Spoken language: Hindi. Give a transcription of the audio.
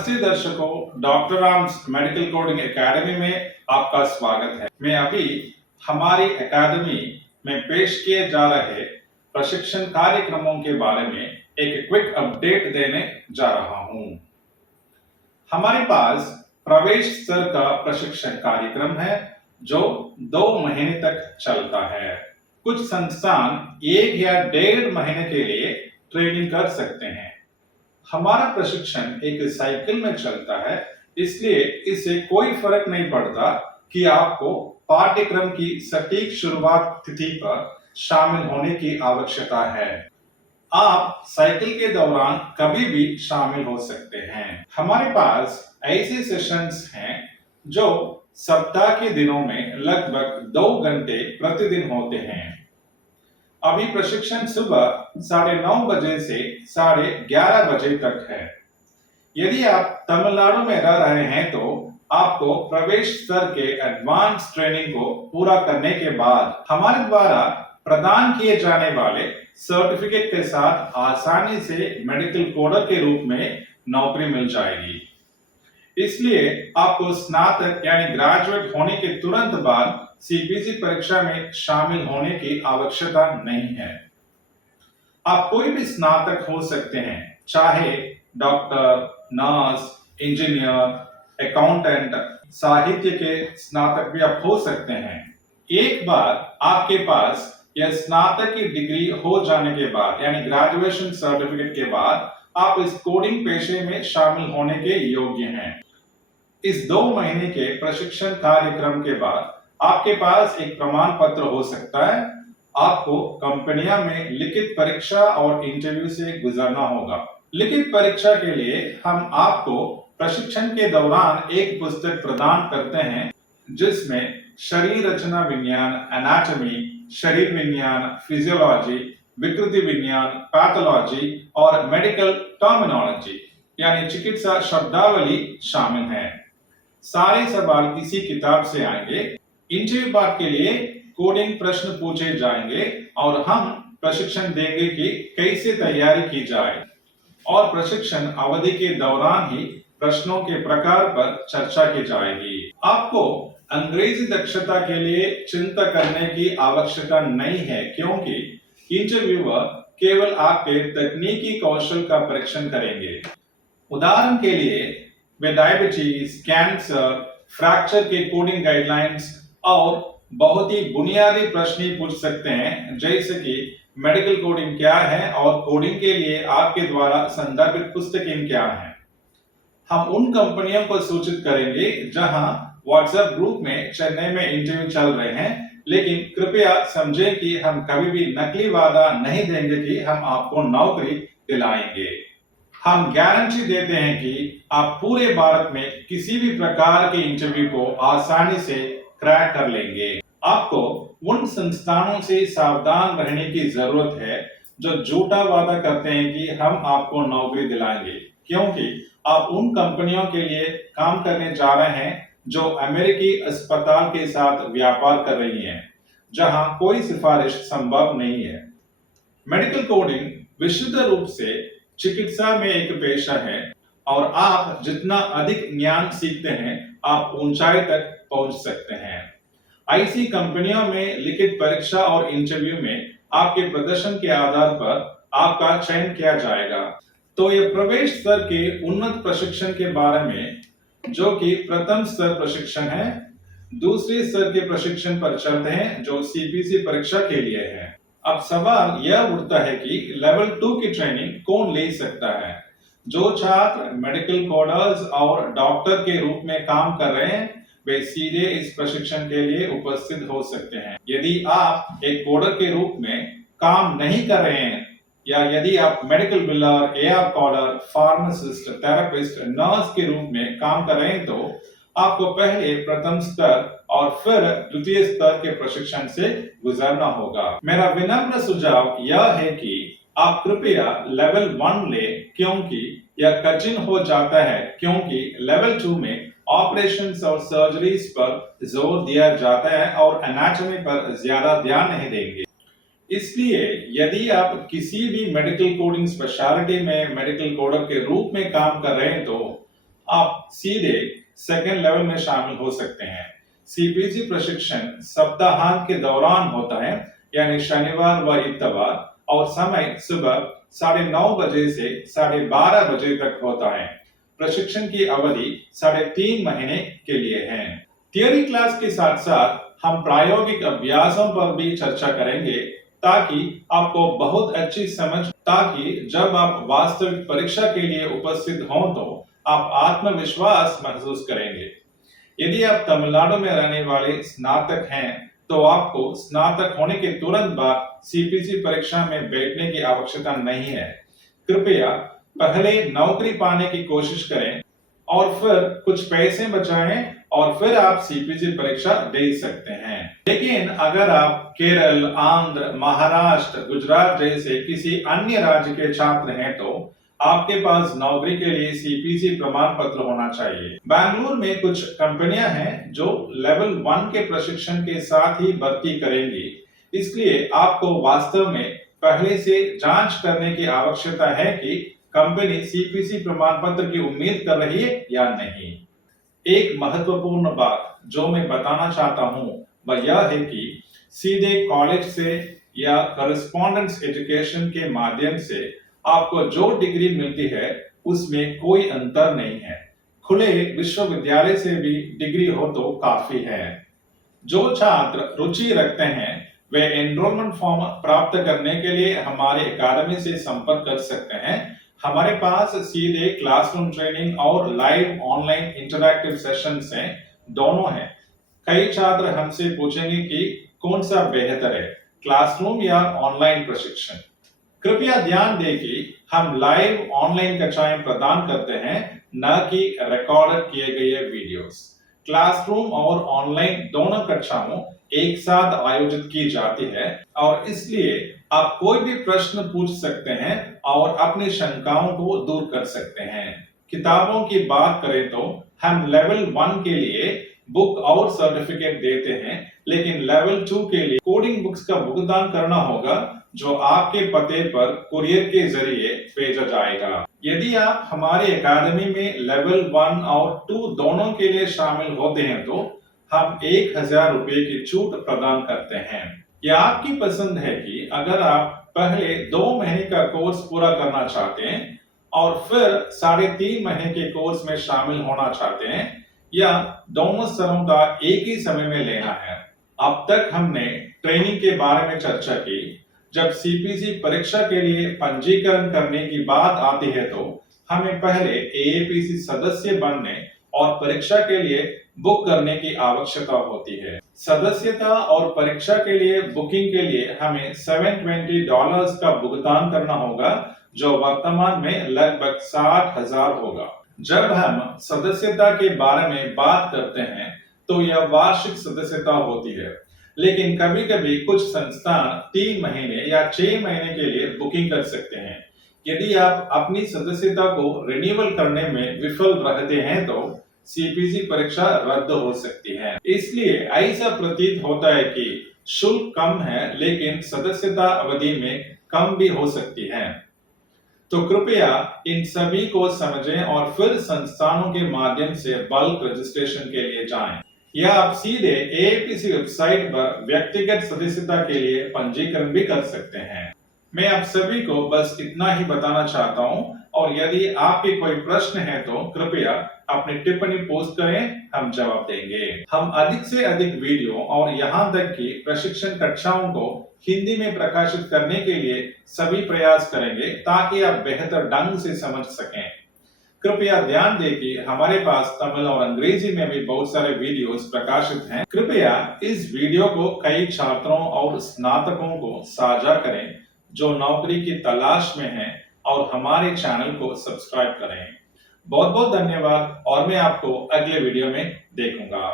नमस्ते दर्शकों, doctor Ram's medical coding academy में आपका स्वागत है। मैं अभी हमारी एकेडमी में पेश किए जा रहे प्रशिक्षण कार्यक्रमों के बारे में एक क्विक अपडेट देने जा रहा हूं। हमारे पास प्रवेश स्तर का प्रशिक्षण कार्यक्रम है जो 2 महीने तक चलता है। कुछ संस्थान 1 या 1.5 महीने के लिए ट्रेनिंग कर सकते हैं। हमारा प्रशिक्षण एक साइकिल में चलता है, इसलिए इससे कोई फर्क नहीं पड़ता कि आपको पाठ्यक्रम की सटीक शुरुआत तिथि पर शामिल होने की आवश्यकता है। आप साइकिल के दौरान कभी भी शामिल हो सकते हैं। हमारे पास ऐसे सेशंस हैं जो सप्ताह के दिनों में लगभग 2 घंटे प्रतिदिन होते हैं। अभी प्रशिक्षण सुबह 9:30 बजे से 11:30 बजे तक है। यदि आप तमिलनाडु में रह रहे हैं तो आपको प्रवेश स्तर के एडवांस ट्रेनिंग को पूरा करने के बाद हमारे द्वारा प्रदान किए जाने वाले सर्टिफिकेट के साथ आसानी से मेडिकल कोडर के रूप में नौकरी मिल जाएगी। इसलिए आपको स्नातक यानी ग्रेजुएट होने के तुरंत बाद सीपीसी परीक्षा में शामिल होने की आवश्यकता नहीं है। आप कोई भी स्नातक हो सकते हैं, चाहे डॉक्टर, नर्स, इंजीनियर, अकाउंटेंट, साहित्य के स्नातक भी आप हो सकते हैं। एक बार आपके पास यह स्नातक की डिग्री हो जाने के बाद यानी ग्रेजुएशन सर्टिफिकेट के बाद आप इस कोडिंग पेशे में शामिल होने के योग्य हैं। इस 2 महीने के प्रशिक्षण कार्यक्रम के बाद आपके पास एक प्रमाण पत्र हो सकता है। आपको कंपनियां में लिखित परीक्षा और इंटरव्यू से गुजरना होगा। लिखित परीक्षा के लिए हम आपको प्रशिक्षण के दौरान एक पुस्तक प्रदान करते हैं जिसमें शरीर रचना विज्ञान, एनाटॉमी, शरीर विज्ञान, फिजियोलॉजी, विकृति विज्ञान, पैथोलॉजी और मेडिकल टर्मिनोलॉजी यानी चिकित्सा शब्दावली शामिल है। सारे सवाल इसी किताब से आएंगे। इंटरव्यू पार्ट के लिए कोडिंग प्रश्न पूछे जाएंगे और हम प्रशिक्षण देंगे कि कैसे तैयारी की जाए और प्रशिक्षण अवधि के दौरान ही प्रश्नों के प्रकार पर चर्चा की जाएगी। आपको अंग्रेजी दक्षता के लिए चिंता करने की आवश्यकता नहीं है, क्योंकि इंटरव्यूअर केवल आपके तकनीकी कौशल का परीक्षण करेंगे। उदाहरण के लिए वे डायबिटीज, कैंसर, फ्रैक्चर के कोडिंग गाइडलाइंस और बहुत ही बुनियादी प्रश्न ही पूछ सकते हैं, जैसे कि मेडिकल कोडिंग क्या है और कोडिंग के लिए आपके द्वारा संदर्भित पुस्तकें क्या हैं। हम उन कंपनियों को सूचित करेंगे जहां व्हाट्सएप ग्रुप में चेन्नई में इंटरव्यू चल रहे हैं, लेकिन कृपया समझें कि हम कभी भी नकली वादा नहीं देंगे कि हम आपको नौकरी दिलाएंगे। हम गारंटी देते हैं कि आप पूरे भारत में किसी भी प्रकार के इंटरव्यू को आसानी से क्रैक कर लेंगे। आपको उन संस्थानों से सावधान रहने की जरूरत है जो झूठा वादा करते हैं कि हम आपको नौकरी दिलाएंगे, क्योंकि आप उन कंपनियों के लिए काम करने जा रहे हैं जो अमेरिकी अस्पताल के साथ व्यापार कर रही हैं, जहां कोई सिफारिश संभव नहीं है। मेडिकल कोडिंग विशुद्ध रूप से चिकित्सा में एक पेशा है और आप जितना अधिक ज्ञान सीखते हैं, आप ऊंचाई तक पहुंच सकते हैं। ऐसी कंपनियों में लिखित परीक्षा और इंटरव्यू में आपके प्रदर्शन के आधार पर आपका चयन किया जाएगा। तो यह प्रवेश स्तर के उन्नत प्रशिक्षण के बारे में, जो कि प्रथम स्तर प्रशिक्षण है। दूसरे स्तर के प्रशिक्षण पर चलते हैं जो सीपीसी परीक्षा के लिए है। अब सवाल यह उठता है कि लेवल 2 की ट्रेनिंग कौन ले सकता है। जो छात्र मेडिकल कोडर्स और डॉक्टर के रूप में काम कर रहे हैं, वे सीधे इस प्रशिक्षण के लिए उपस्थित हो सकते हैं। यदि आप एक कोडर के रूप में काम नहीं कर रहे हैं या यदि आप medical biller, AR coder, pharmacist, therapist, nurse के रूप में काम कर रहे हैं, तो आपको पहले प्रथम स्तर और फिर द्वितीय स्तर के प्रशिक्षण से गुजरना होगा। मेरा विनम्र सुझाव यह है कि आप कृपया लेवल 1 ले, क्योंकि यह कठिन हो जाता है, क्योंकि लेवल 2 में ऑपरेशंस और सर्जरीज पर जोर दिया जाता है और एनाटॉमी पर ज्यादा ध्यान नहीं देंगे। इसलिए यदि आप किसी भी मेडिकल कोडिंग स्पेशलिटी में मेडिकल कोडर के रूप में काम कर रहे हैं, तो आप सीधे सेकेंड लेवल में शामिल हो सकते हैं। सीपीसी प्रशिक्षण सप्ताहांत के दौरान होता है, यानी शनिवार व इतवार, और समय सुबह 9:30 बजे से 12:30 बजे तक होता है। प्रशिक्षण की अवधि 3.5 महीने के लिए है। थियोरी क्लास के साथ साथ हम प्रायोगिक अभ्यासों पर भी चर्चा करेंगे ताकि आपको बहुत अच्छी समझ, ताकि जब आप वास्तविक परीक्षा के लिए उपस्थित हों तो आप आत्मविश्वास महसूस करेंगे। यदि आप तमिलनाडु में रहने वाले स्नातक हैं तो आपको स्नातक होने के तुरंत बाद सीपीसी परीक्षा में बैठने की आवश्यकता नहीं है। कृपया पहले नौकरी पाने की कोशिश करें और फिर कुछ पैसे बचाएं और फिर आप सीपीसी परीक्षा दे सकते हैं। लेकिन अगर आप केरल, आंध्र, महाराष्ट्र, गुजरात जैसे किसी अन्य राज्य के छात्र हैं तो आपके पास नौकरी के लिए सीपीसी प्रमाण पत्र होना चाहिए। बैंगलोर में कुछ कंपनियां हैं जो लेवल 1 के प्रशिक्षण के साथ ही भर्ती करेंगी, इसलिए आपको वास्तव में पहले से जांच करने की आवश्यकता है कि कंपनी सीपीसी प्रमाण पत्र की उम्मीद कर रही है या नहीं। एक महत्वपूर्ण बात जो मैं बताना चाहता हूं वह यह है कि सीधे कॉलेज से या कॉरेस्पॉन्डेंस एजुकेशन के माध्यम से आपको जो डिग्री मिलती है उसमें कोई अंतर नहीं है। खुले विश्वविद्यालय से भी डिग्री हो तो काफी है। जो छात्र रुचि रखते हैं वे एनरोलमेंट फॉर्म प्राप्त करने के लिए हमारे अकादमी से संपर्क कर सकते हैं। हमारे पास सीधे क्लासरूम ट्रेनिंग और लाइव ऑनलाइन इंटरैक्टिव सेशंस हैं, दोनों हैं। कई छात्र हमसे पूछेंगे कि कौन सा बेहतर है, क्लासरूम या ऑनलाइन प्रशिक्षण। कृपया ध्यान दें कि हम लाइव ऑनलाइन कक्षाएं प्रदान करते हैं, न कि रिकॉर्ड किए गए वीडियोस। क्लासरूम और ऑनलाइन दोनों कक्षाओं एक साथ आयोजित की जाती है और इसलिए आप कोई भी प्रश्न पूछ सकते हैं और अपनी शंकाओं को दूर कर सकते हैं। किताबों की बात करें तो हम लेवल 1 के लिए बुक और सर्टिफिकेट देते हैं, लेकिन लेवल 2 के लिए कोडिंग बुक्स का भुगतान करना होगा जो आपके पते पर कुरियर के जरिए भेजा जाएगा। यदि आप हमारे अकादमी में लेवल 1 और 2 दोनों के लिए शामिल होते हैं तो हम 1000 रुपए की छूट प्रदान करते हैं। यह आपकी पसंद है कि अगर आप पहले 2 महीने का कोर्स पूरा करना चाहते हैं और फिर 3.5 महीने के कोर्स में शामिल होना चाहते हैं, या दोनों स्तरों का एक ही समय में लेना है। अब तक हमने ट्रेनिंग के बारे में चर्चा की। जब सीपीसी परीक्षा के लिए पंजीकरण करने की बात आती है तो हमें पहले एएपीसी सदस्य बनने और परीक्षा के लिए बुक करने की आवश्यकता होती है। सदस्यता और परीक्षा के लिए बुकिंग के लिए हमें $720 का भुगतान करना होगा, जो वर्तमान में लगभग 60,000 होगा। जब हम सदस्यता के बारे में बात करते हैं तो यह वार्षिक सदस्यता होती है, लेकिन कभी कभी कुछ संस्थान 3 महीने या 6 महीने के लिए बुकिंग कर सकते हैं। यदि आप अपनी सदस्यता को रिन्यूअल करने में विफल रहते हैं तो सीपीसी परीक्षा रद्द हो सकती है। इसलिए ऐसा प्रतीत होता है कि शुल्क कम है, लेकिन सदस्यता अवधि में कम भी हो सकती है। तो कृपया इन सभी को समझें और फिर संस्थानों के माध्यम से बल्क रजिस्ट्रेशन के लिए जाएं। या आप सीधे एएपीसी वेबसाइट पर व्यक्तिगत सदस्यता के लिए पंजीकरण भी कर सकते हैं। मैं आप सभी को बस इतना ही बताना चाहता हूं, और यदि आपके कोई प्रश्न है तो कृपया अपनी टिप्पणी पोस्ट करें, हम जवाब देंगे। हम अधिक से अधिक वीडियो और यहाँ तक कि प्रशिक्षण कक्षाओं को हिंदी में प्रकाशित करने के लिए सभी प्रयास करेंगे ताकि आप बेहतर ढंग से समझ सकें। कृपया ध्यान दें कि हमारे पास तमिल और अंग्रेजी में भी बहुत सारे वीडियोस प्रकाशित हैं। कृपया इस वीडियो को कई छात्रों और स्नातकों को साझा करें जो नौकरी की तलाश में हैं, और हमारे चैनल को सब्सक्राइब करें। बहुत बहुत धन्यवाद, और मैं आपको अगले वीडियो में देखूंगा।